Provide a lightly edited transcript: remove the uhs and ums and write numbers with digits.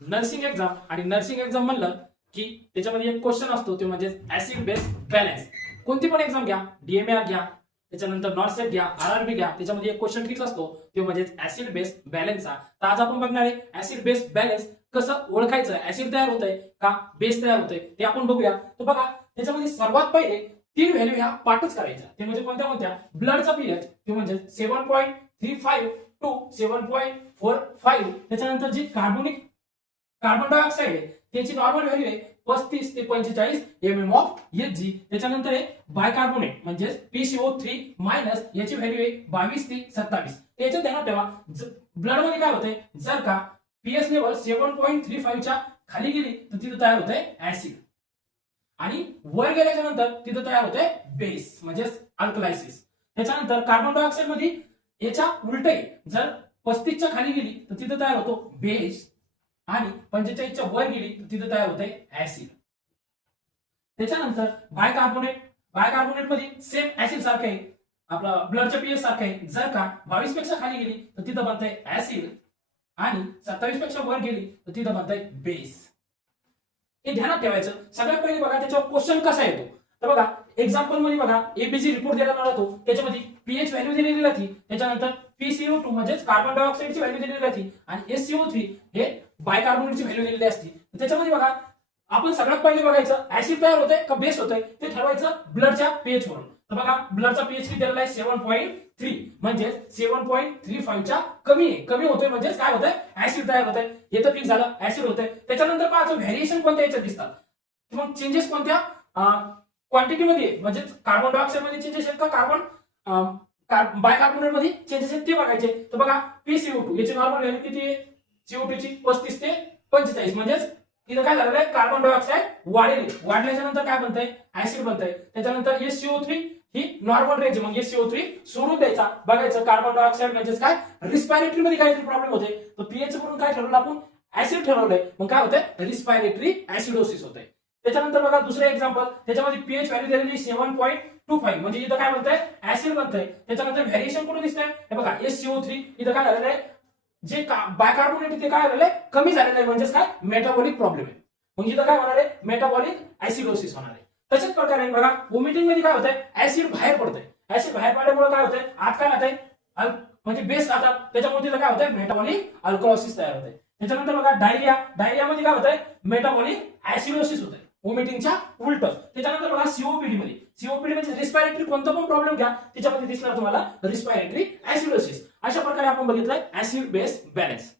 Nursing exam आणि nursing exam म्हणलं की त्याच्यामध्ये एक क्वेश्चन असतो तो म्हणजे ऍसिड बेस बॅलन्स. कोणती पण एक्झाम घ्या, डीएमआर घ्या, त्याच्यानंतर नॉर्सेट घ्या, आरआरबी घ्या, त्याच्यामध्ये एक क्वेश्चन फिक्स असतो तो म्हणजे ऍसिड बेस बॅलन्सचा. तर आज आपण बघणार आहे ऍसिड बेस बॅलन्स कसं ओळखायचं, ऍसिड तयार होतंय का बेस तयार होतंय ते आपण बघूया. तर बघा त्याच्यामध्ये सर्वात पहिले 3 व्हॅल्यू ह्या पाठच करायच्या. ते म्हणजे कोणत्या कोणत्या? ब्लडचा पीएच ते म्हणजे 7.35 टू 7.45. त्याच्यानंतर जी कार्बन डायऑक्साइड आहे त्याची नॉर्मल व्हॅल्यू आहे 35 ते 45 mm ऑफ Hg. त्याच्यानंतर आहे बायकार्बोनेट म्हणजे PCO3 मायनस याची व्हॅल्यू आहे 22 ते 27. त्याच्यात ध्यानात ठेवा ब्लड मध्ये काय होतंय, जर का पीएच लेवल 7.35 च्या खाली गेली तर तिथे तयार होतंय ऍसिड आणि वर गेल्याच्या नंतर तिथे तयार होतंय बेस म्हणजे अल्कलायसिस. त्याच्यानंतर कार्बन डायऑक्साइड मध्ये याच्या उलट आहे, जर 35 च्या खाली गेली तर तिथे तयार होतो बेस आणि 45 च्या वर गेली तर तिथे तयार होतंय ऍसिड. त्याच्यानंतर बायकार्बोनेट मध्ये सेम ऍसिड सारखं आहे, आपला ब्लडच्या पीएच सारखं आहे. जर का 22 पेक्षा खाली गेली तर तिथं बनतंय ऍसिड आणि 27 पेक्षा वर गेली तर तिथं बनतंय बेस. हे ध्यानात ठेवायचं. सगळ्यात पहिले बघा त्याच्यावर क्वेश्चन कसा येतो. तर बघा एक्झाम्पल मध्ये बघा एबीसी रिपोर्ट दिलेला राहतो, त्याच्यामध्ये पीएच व्हॅल्यू दिलेली राहते, त्याच्यानंतर PCO2 म्हणजे कार्बन डायऑक्साइडची व्हॅल्यू दिलेली राहते आणि SCO3 हे बायकार्बोनेटची व्हॅल्यू दिलेली असते. त्याच्यामध्ये बघा आपण सगळ्यात पहिले बघायचं ऍसिड तयार होतंय का बेस होतंय ते ठरवायचं ब्लडच्या पीएच वरून. तर बघा ब्लडचा पीएच किती दिलेला आहे 7.3 म्हणजे 7.35 च्या कमी होतोय म्हणजे काय होतंय ऍसिड तयार होतंय. हे तर फिक्स झालं ऍसिड होतंय. त्याच्यानंतर पाहायचं व्हेरिएशन कोणत्या याच्यात दिसतात, मग चेंजेस कोणत्या क्वांटिटी मध्ये म्हणजे कार्बन डायऑक्साइड मध्ये चेंजेस आहेत का बायकार्बोनेट मध्ये चेंजेस आहेत ते बघायचे. तर बघा PCO2 याची नॉर्मल व्हॅल्यू किती आहे, CO2 ची 35 ते 45 म्हणजेच इथं काय झालेलं आहे कार्बन डायऑक्साइड वाढल्याच्या नंतर काय बनतंय ऍसिड बनतंय. त्याच्यानंतर SCO3 ही नॉर्मल रेंज, मग SCO3 सोडून द्यायचा. बघायचं कार्बन डायऑक्साइड म्हणजेच काय रिस्पायरेटरी मध्ये काहीतरी प्रॉब्लेम होते, तर पीएच वरून काय ठरवलं आपण ऍसिड ठरवलंय, मग काय होतंय रिस्पायरेटरी ऍसिडोसिस होतंय. त्याच्यानंतर बघा दुसरं एक्झाम्पल, त्याच्यामध्ये पीएच व्हॅल्यू दिलेली 7.25 म्हणजे इथं काय बनतंय ऍसिड बनतंय. त्याच्यानंतर व्हेरिएशन कुठे दिसतंय, हे बघा SCO3 इथं काय झालेलं आहे जे बायकार्बोनेट ते काय झालेलं आहे कमी झालेलं आहे म्हणजेच काय मेटाबॉलिक प्रॉब्लेम आहे. मग इथं काय होणार आहे मेटाबॉलिक ऍसिडोसिस होणार आहे. तशाच प्रकारे बघा वोमिटिंग मध्ये काय होतंय ऍसिड बाहेर पडतंय. ऍसिड बाहेर पडल्यामुळे काय होतंय आत काय राहतंय म्हणजे बेस राहतात, त्याच्यामुळे तिथं काय होतंय मेटाबॉलिक अल्कलॉसिस तयार होतंय. त्याच्यानंतर बघा डायरिया मध्ये काय होतंय मेटाबॉलिक ऍसिडोसिस होतंय वोमिटिंगच्या उलट. त्याच्यानंतर बघा सीओपीडी म्हणजे रिस्पायरेटरी कोणता पण प्रॉब्लेम घ्या त्याच्यामध्ये दिसणार तुम्हाला रिस्पायरेटरी ऍसिडोसिस. अशा प्रकारे आपण बघितलंय ऍसिड बेस बॅलन्स.